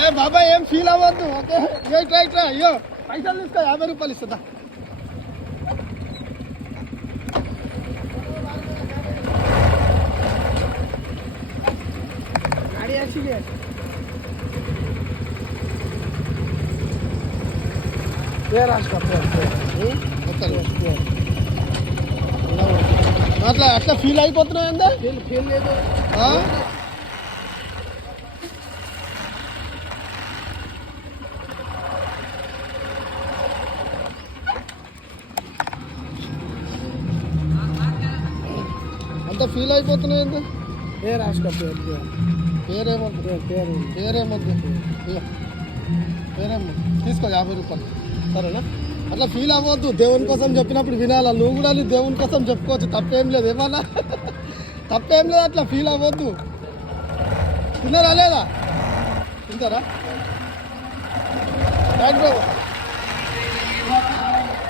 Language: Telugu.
ఏ బాబా ఏం ఫీల్ అవ్వద్దు. ఓకే ఇట్లా ఇట్లా అయ్యో పైసలు తీసుకో 50 రూపాయలు ఇస్తుందా. అట్లా అట్లా ఫీల్ అయిపోతున్నావు ఏందా? ఫీల్ లేదు. అంత ఫీల్ అయిపోతున్నావు ఏందా? పేరు రాసుకో. పేరేమొద్దు. పేరేమొద్దు. పేరేమో తీసుకో 50 రూపాయలు సరేనా. అట్లా ఫీల్ అవ్వద్దు. దేవుని కోసం చెప్పినప్పుడు వినాలా. నువ్వు కూడా దేవుని కోసం చెప్పుకోవచ్చు. తప్పేం లేదు. ఏమన్నా తప్పేం లేదు. అట్లా ఫీల్ అవ్వద్దు. తిన్నారా లేదా? తింటారా? Thank you.